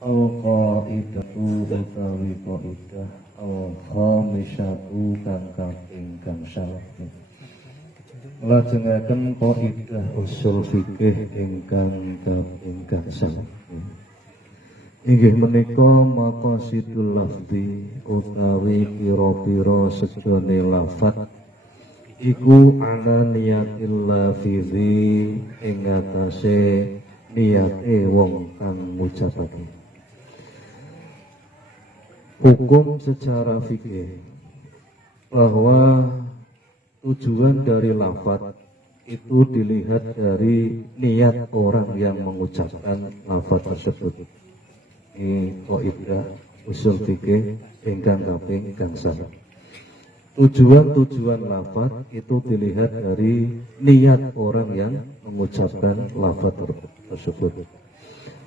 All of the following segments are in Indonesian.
Al-qaidatu utawi qaidah al-khamisatu kang kaping gangsal. Lajengaken qaidah usul fikih ingkang kaping gangsal. Inggih menika maqasidul lafzi utawi pira-pira sedone lafaz iku ala niyatil lafizi ing atase niyate wong kang ngucapake. Hukum secara fikih bahwa tujuan dari lafaz itu dilihat dari niat orang yang mengucapkan lafaz tersebut. Ini kaidah usul fikih ingkang kaping gangsal. Tujuan lafaz itu dilihat dari niat orang yang mengucapkan lafaz tersebut.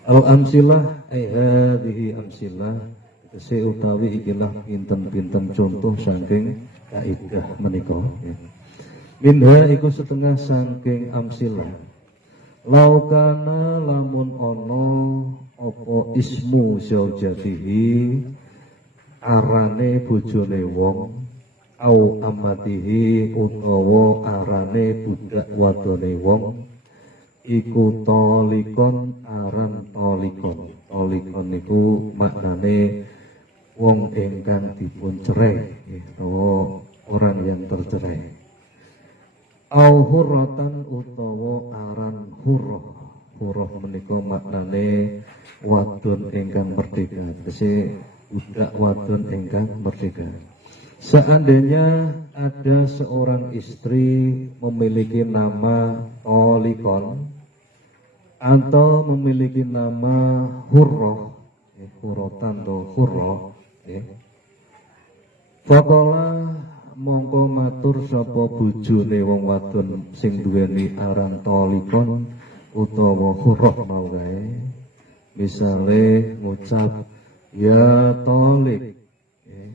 Al-amsilah ai hadhihi amsilah utawi ikilah pinten-pinten contoh saking kaidah menika. Minha iku setengah saking amsilah. Laukana lamun ono apa ismu zaujatihi arane bojone wong au amatihi utawa arane budak wadone wong iku tolikon aran tolikon. Tolikon niku maknane wong ingkang dipun cerai utawa orang yang tercerai. Au hurratan utawa aran hurrah. Hurrah menika maknane wadon ingkang merdeka. Tegese budak wadon ingkang merdeka. Seandainya ada seorang istri memiliki nama tolikon atau memiliki nama hurrah, hurratan atau hurrah, faqala mongko matur sapa bojone wong wadon sing duweni aran tolikon utawa hurrah mau gawe, misale ngucap ya tolik,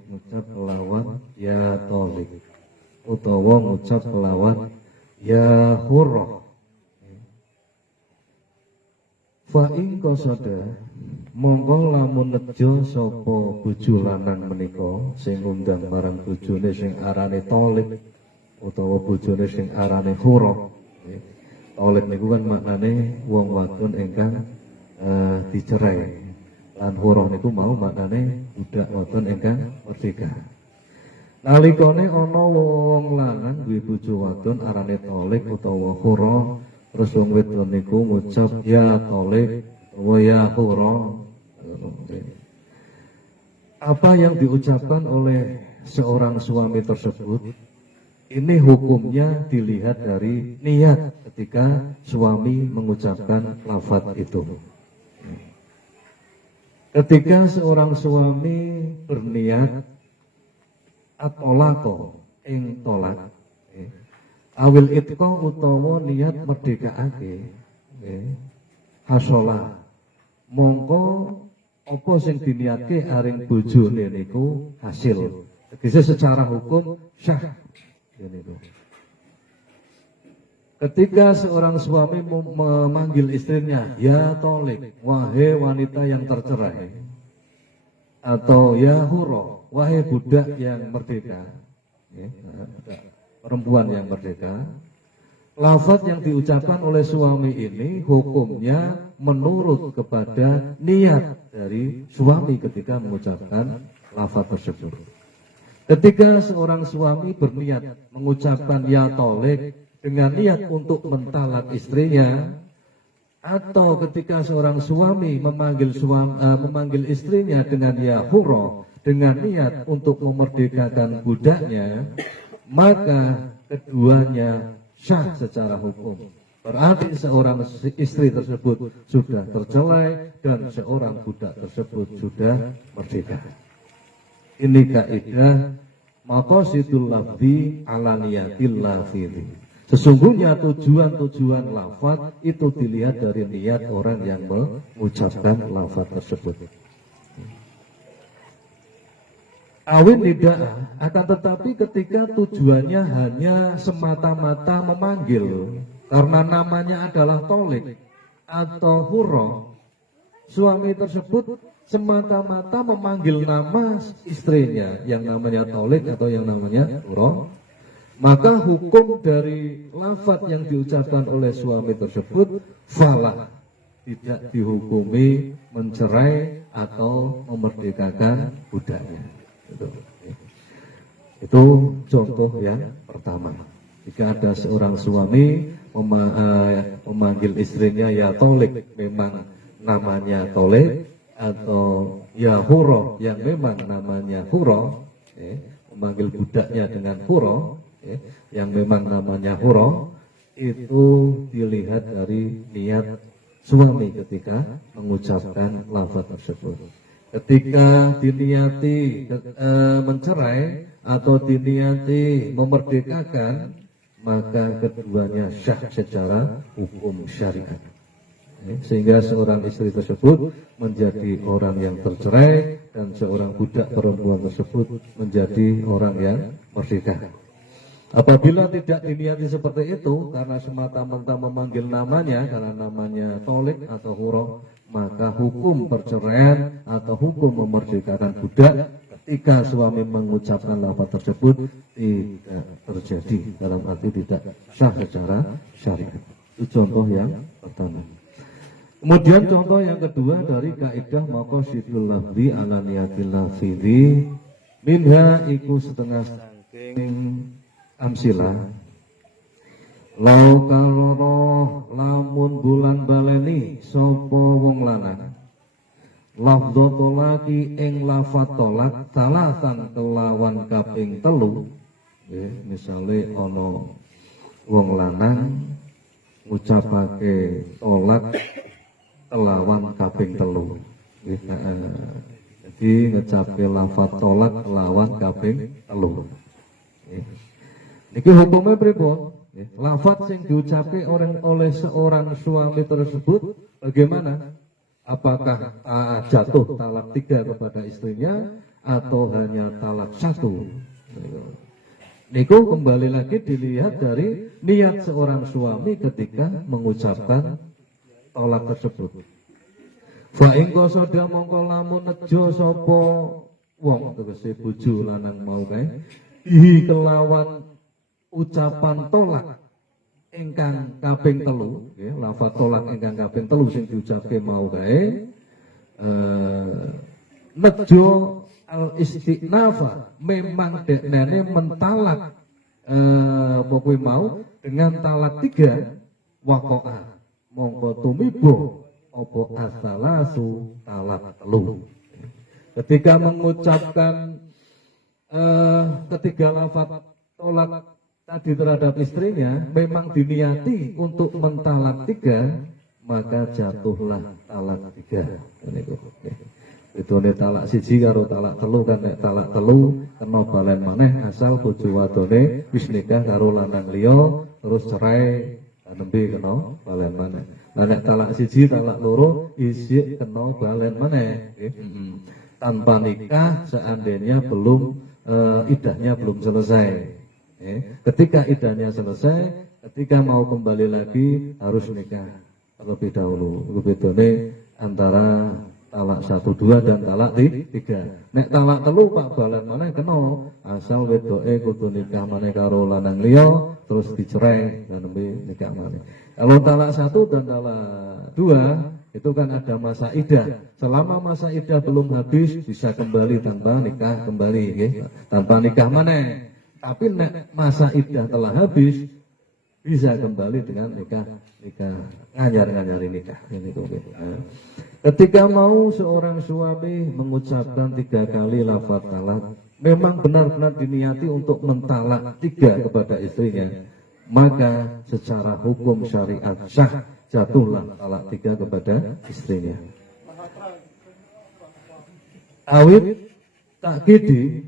ngucap kelawan ya tolik, utawa ngucap kelawan ya hurrah. Fa ing qasada mongko lamun nejo sapa bojo lanang menika sing ngundang marang bojone sing arane tolik utawa bojone sing arane hurrah. Tolik niku kan maknane wong wadon ingkang dicerai. Lan hurrah niku mau maknane budak wadon ingkang merdeka. Nalikane ana wong lanang duwe bojo wadon arane tolik utawa hurrah, terus wong wedon niku ngucap ya tolik utawa ya hurrah. Apa yang diucapkan oleh seorang suami tersebut ini hukumnya dilihat dari niat ketika suami mengucapkan lafaz itu. Ketika seorang suami berniat atolako ing tolak awil itqa utawa niat merdekaake hasola mongko apa sing diniatke aring bojone niku hasil. Tegese secara hukum syah. Ketika seorang suami memanggil istrinya ya tolik, wahai wanita yang tercerai, atau ya hurrah, wahai budak yang merdeka, perempuan yang merdeka, lafaz yang diucapkan oleh suami ini hukumnya menurut kepada niat dari suami ketika mengucapkan lafaz tersebut. Ketika seorang suami berniat mengucapkan ya tolik dengan niat untuk mentalak istrinya, atau ketika seorang suami memanggil istrinya dengan ya hurrah dengan niat untuk memerdekakan budaknya, maka keduanya syah secara hukum. Berarti seorang istri tersebut sudah tercerai dan seorang budak tersebut sudah merdeka. Ini kaidah maqasidul lafzi ala niyatil lafzi. Sesungguhnya tujuan lafaz itu dilihat dari niat orang yang mengucapkan lafaz tersebut. Awin tidak, akan tetapi ketika tujuannya hanya semata-mata memanggil karena namanya adalah tolik atau hurrah, suami tersebut semata-mata memanggil nama istrinya yang namanya tolik atau yang namanya huro, maka hukum dari lafaz yang diucapkan oleh suami tersebut falah, tidak dihukumi mencerai atau memerdekakan budaknya. Itu contoh yang pertama. Jika ada seorang suami memanggil istrinya ya tolik, memang namanya tolik, atau ya huro yang memang namanya huro, memanggil budaknya dengan huro, yang memang namanya huro, itu dilihat dari niat suami ketika mengucapkan lafaz tersebut. Ketika diniati mencerai atau diniati memerdekakan, maka keduanya syah secara hukum syariat. Sehingga seorang istri tersebut menjadi orang yang tercerai dan seorang budak perempuan tersebut menjadi orang yang merdeka. Apabila tidak diniati seperti itu karena semata-mata memanggil namanya, karena namanya tolik atau huro, maka hukum perceraian atau hukum memerdekakan budak ketika suami mengucapkan lafaz tersebut tidak terjadi, dalam arti tidak sah secara syariat. Itu contoh yang pertama. Kemudian contoh yang kedua dari kaidah maqasidul lafzi ala niyatil lafzi, minha iku setengah saking amsilah lau kaloro lamun bulan baleni sopo wong lanang lafdhu tolaki ing lafat tolak talasan kelawan kaping telu, misale ana wong lanang ngucapake tolak kelawan kaping telu, jadi ngecapke lafat tolak kelawan kaping telu. Iki hukumnya pripun? Lafaz yang diucapkan oleh seorang suami tersebut bagaimana? Apakah jatuh talak 3 kepada istrinya atau hanya talak 1? Niku kembali lagi dilihat dari niat seorang suami ketika mengucapkan tolak tersebut. Fa ing qasada mongko lamun nejo sapa wong tegese bojo lanang mau kae bihi kelawan ucapan tolak ingkang kaping telu, lafaz tolak ingkang kaping telu sing diucapke mau kae nejo al istinafa, memang dekne mentalak pokoknya mau dengan talak 3 waqa'a mongko tumibo opo asalasu talak telu. Ketika mengucapkan ketiga lafaz tolak tadi terhadap istrinya memang diniati untuk mentalak 3, maka jatuhlah talak 3. Itu nih talak siji karo talak telu, kan nek talak telu kena balen maneh asal bojo wadone wis nikah karo lanang liya terus cerai nembe kena balen maneh. Lah nek talak siji talak loro isih kena balen maneh. Tanpa nikah seandainya belum idahnya belum selesai. Ketika idahnya selesai, ketika mau kembali lagi harus nikah terlebih dahulu. Bedone antara talak 1, 2 dan talak 3. Nek talak telu pak balen maneh kena asal wedoke kudu nikah maneh karo lanang liya terus dicerai dan nembe nikah maneh. Kalau talak 1 dan talak 2 itu kan ada masa idah. Selama masa idah belum habis bisa kembali tanpa nikah kembali, tanpa nikah maneh. Tapi nek masa idah telah habis bisa kembali dengan nikah nganyar-nganyari nikah. Ketika mau seorang suami mengucapkan 3 kali lafaz talak, memang benar-benar diniati untuk mentalak 3 kepada istrinya, maka secara hukum syariat sah jatuhlah talak 3 kepada istrinya. Awit takkidi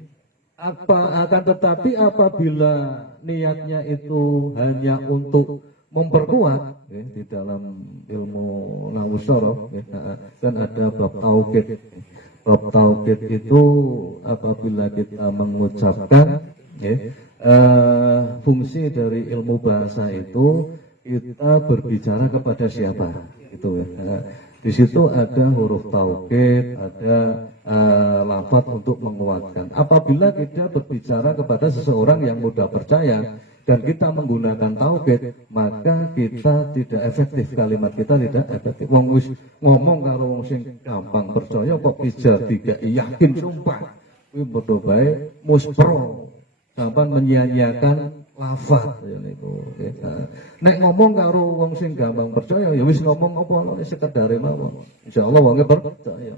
akan tetapi apabila niatnya itu hanya untuk memperkuat, di dalam ilmu nahwu sharaf kan ada bab taukid. Bab taukid itu apabila kita mengucapkan fungsi dari ilmu bahasa itu kita berbicara kepada siapa itu Di situ ada huruf taukid, ada lafaz untuk menguatkan. Apabila kita berbicara kepada seseorang yang mudah percaya dan kita menggunakan taukid, maka kita tidak efektif, kalimat kita tidak efektif. Wong wis ngomong karo wong sing gampang percaya kok pijar tiga yakin sumpah. Kuwi padha bae muspro. Sampai menyia-nyiakan lafaz ya niku. Nek ngomong karo wong sing gampang percaya ya wis ngomong apa nek sekedare mawon. Insyaallah wonge percaya.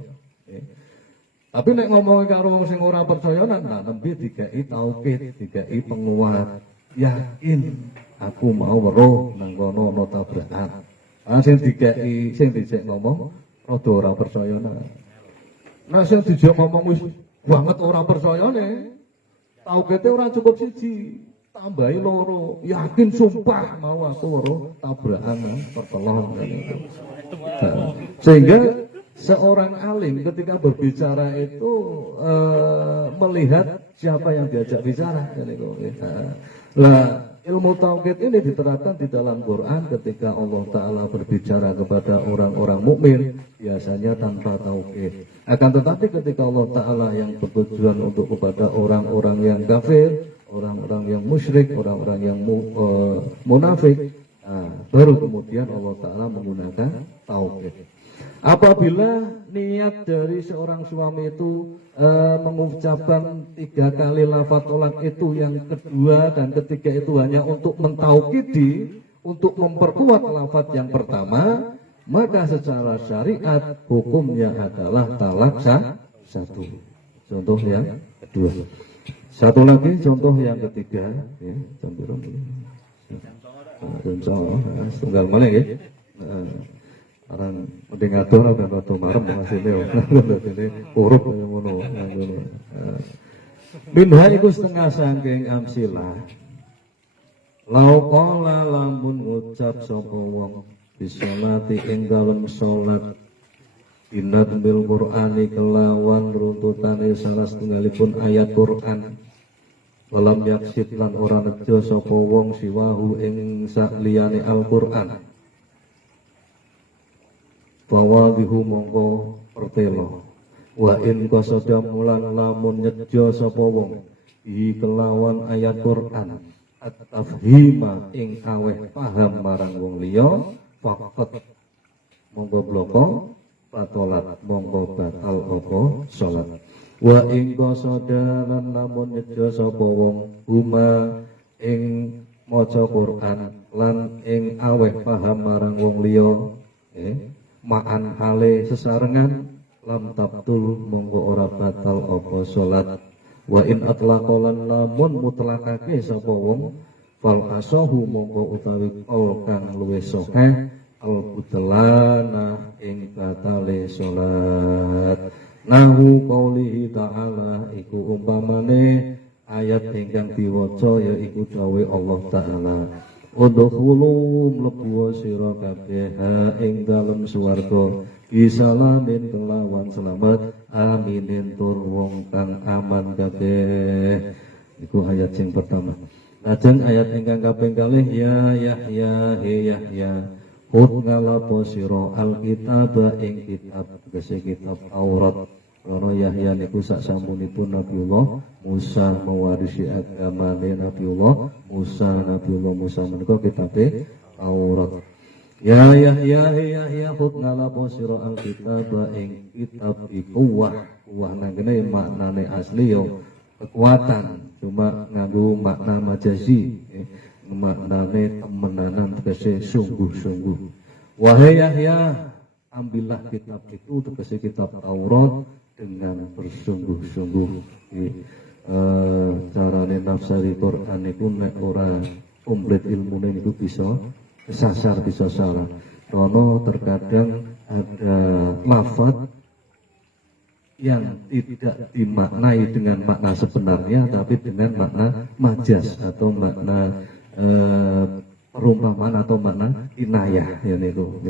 Tapi nek ngomong karo wong sing ora percaya nang nembe dikai taukid, dikai penguat. Yakin aku mau weruh nang kono ana tabrakan. Sing dikai sing dicek ngomong rada ora percaya nang. Nah sing dijak ngomong wis banget ora percayane. Taukidnya ora cukup siji, tambahi loro, yakin sumpah mau aku weruh tabrakan pertolongan. Sehingga seorang alim ketika berbicara itu melihat siapa yang diajak bicara. Nah, ilmu taukid ini diterapkan di dalam Quran ketika Allah Ta'ala berbicara kepada orang-orang mukmin biasanya tanpa taukid. Akan tetapi ketika Allah Ta'ala yang bertujuan untuk kepada orang-orang yang kafir, orang-orang yang musyrik, orang-orang yang munafik, baru kemudian Allah Ta'ala menggunakan taukid. Apabila niat dari seorang suami itu mengucapkan 3 kali lafaz tolak itu, yang kedua dan ketiga itu hanya untuk mentaukidi, untuk memperkuat lafaz yang pertama, maka secara syariat hukumnya adalah talak satu. Contoh yang kedua. Satu lagi contoh yang ketiga, ya, contoh tunggal mana ya? Orang udah ngatur udah ngatur marem hasilnya, jadi huruf yang ngono. Minha iku setengah saking amsilah. Lau qala lamun ngucap sapa wong bisolati ing dalem salat inat bil Qur'ani kelawan runtutane salah setunggalipun ayat Qur'an. Walam yaksid lan ora nejo sapa wong siwahu ing sakliyane Al-Qur'an. Bahwa bihu mongko pertelo wa in qasada mulan lamun nyejo sapa wong iki kelawan ayat Quran at-tafhima ing aweh paham marang wong liya faqat mongko bloko patolat mongko batal apa salat wa in qasada lan lamun nyejo sapa wong huma ing maca Quran lan ing aweh paham marang wong liya ma'an hale sesarengan lam tabtul monggo ora batal apa salat wa in atlaqalan lamun mutlakake sapa wong fal asahu monggo utawi kaul kang luwih sahih al butlana ing batale salat nahu qaulihi ta'ala iku umpamane ayat ingkang diwaca ya iku dawuh Allah Ta'ala udkhulu mlebu sira kabeh ing dalem swarga bisalamin kelawan selamat aminin tur wong kang aman kabeh. Iku ayat sing pertama. Lajeng ayat ingkang kaping kalih ya Yahya he Yahya hud ngalapo sira alkitab ing kitab tegese kitab Taurat. Karena Yahya niku sak sampunipun Nabiullah Musa mewarisi agamane Nabiullah Musa menika kitabe Taurat. Ya Yahya Yahya khud ngalapo sira alkitab ing kitab iku wah nang kene maknane asli yo kekuatan, cuma nganggo makna majazi, maknane temenanan tegese sungguh-sungguh. Wahai Yahya, ambillah kitab itu tegese kitab Taurat dengan bersungguh-sungguh. Carane nafsari Quran itu nek ora komplit ilmune niku bisa kesasar, bisa salah. Karena terkadang ada lafaz yang tidak dimaknai dengan makna sebenarnya, tapi dengan makna majas atau makna perumpamaan atau makna inayah ya niku.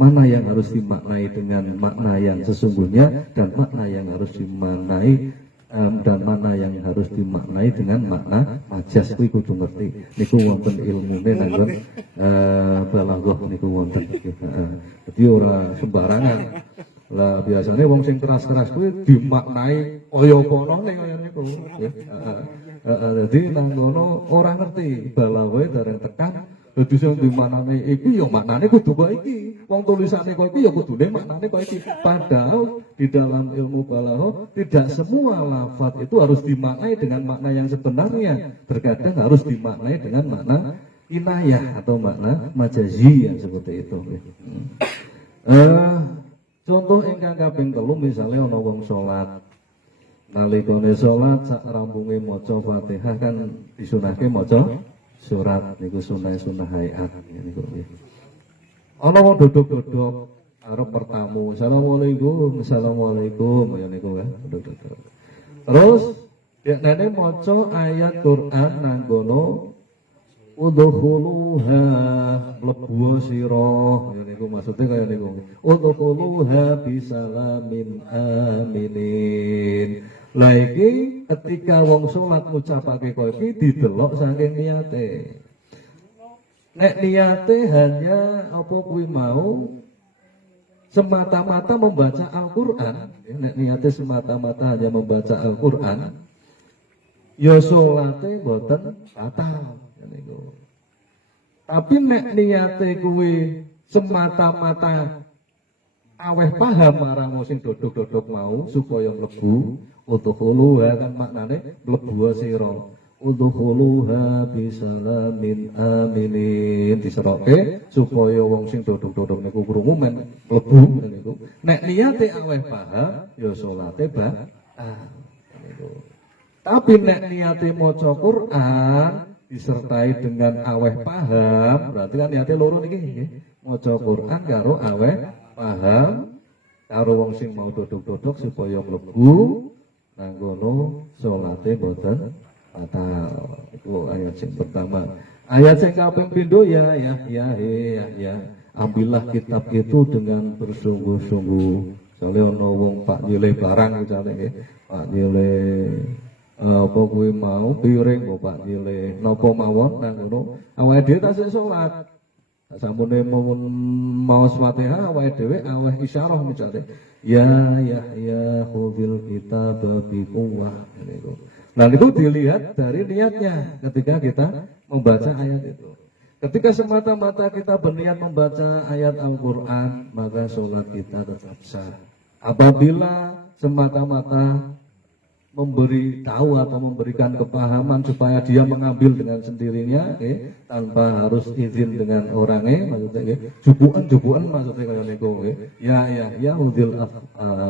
Mana yang harus dimaknai dengan makna yang sesungguhnya dan makna yang harus dimaknai dan mana yang harus dimaknai dengan makna majas kuwi kudu ngerti. Niku wonten ilmune nanggon balaghah niku wonten. Dadi ora sembarangan. Lah biasanya wong sing keras-keras kuwi dimaknai kaya konone kaya niku. Dadi nang ngono ora ngerti balaghah dereng tekan. Dadi sing dimaknani iki ya maknane kudu kaya iki. Wong tulisane kaya iki ya kudune maknane kaya iki. Padahal di dalam ilmu balaghah tidak semua lafaz itu harus dimaknai dengan makna yang sebenarnya. Terkadang harus dimaknai dengan makna inayah atau makna majazi yang seperti itu. Contoh ingkang kaping 3 misalnya ana wong salat. Nalikane salat sak rampunge maca Fatihah kan disunahke maca surat niku sunah hayat niku nggih. Ana wong dodok-dodok arep pertamu, assalamualaikum ya niku kan dodok-dodok. Terus dekne maca ayat Quran nang kono udkhuluha mlebu sira ya niku maksude kaya niku. Udkhuluha bisalamin aminin. Lah iki ketika wong salat ngucapake kaya iki didelok saking niate. Nek niate hanya apa kuwi mau semata-mata membaca Al-Qur'an, nek niate semata-mata hanya membaca Al-Qur'an, ya salate boten batal niku. Tapi nek niate kuwi semata-mata aweh paham marang sing dodok-dodok mau supaya mlebu udkhuluha kan maknane mlebu sira udkhuluha bisalamin aminin diseroke supaya wong sing dodok-dodok niku krungu men mlebu niku nek niate aweh paham ya salate batal niku. Tapi nek niate maca Quran disertai dengan aweh paham berarti kan niate loro niki nggih maca Quran karo aweh paham karo wong sing mau dodok-dodok supaya mlebu nang kono salate boten batal. Itu ayat yang pertama. Ayat yang kaping pindho ya. Ambillah kitab itu dengan bersungguh-sungguh. Soalnya ana wong Pak nyilih barang misalnya nggih. Pak nyilih apa kuwi mau piring kok Pak nyilih napa mawon nang ngono. Awake dhewe tasih salat. Sampune mau Fatihah awake dhewe aweh isyarah misalnya. Ya khudhil kitab bi quwwah niku. Nah itu dilihat dari niatnya ketika kita membaca ayat itu. Ketika semata-mata kita berniat membaca ayat Al-Quran, maka sholat kita tetap sah. Apabila semata-mata memberi tahu atau memberikan kepahaman supaya dia mengambil dengan sendirinya, tanpa harus izin dengan orangnya, maksudnya, jubuan maksudnya kayak niku, ya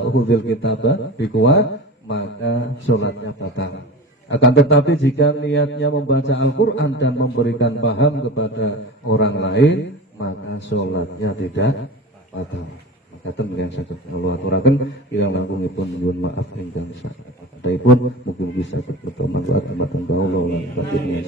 hudil kitab bikuat, maka sholatnya batal. Akan tetapi jika niatnya membaca Al-Quran dan memberikan paham kepada orang lain, maka sholatnya tidak batal. Maka yang saya aturaken kirang langkungipun nyuwun maaf ingkang saepun mungkin bisa berkata manfaat amat Allah lan baginda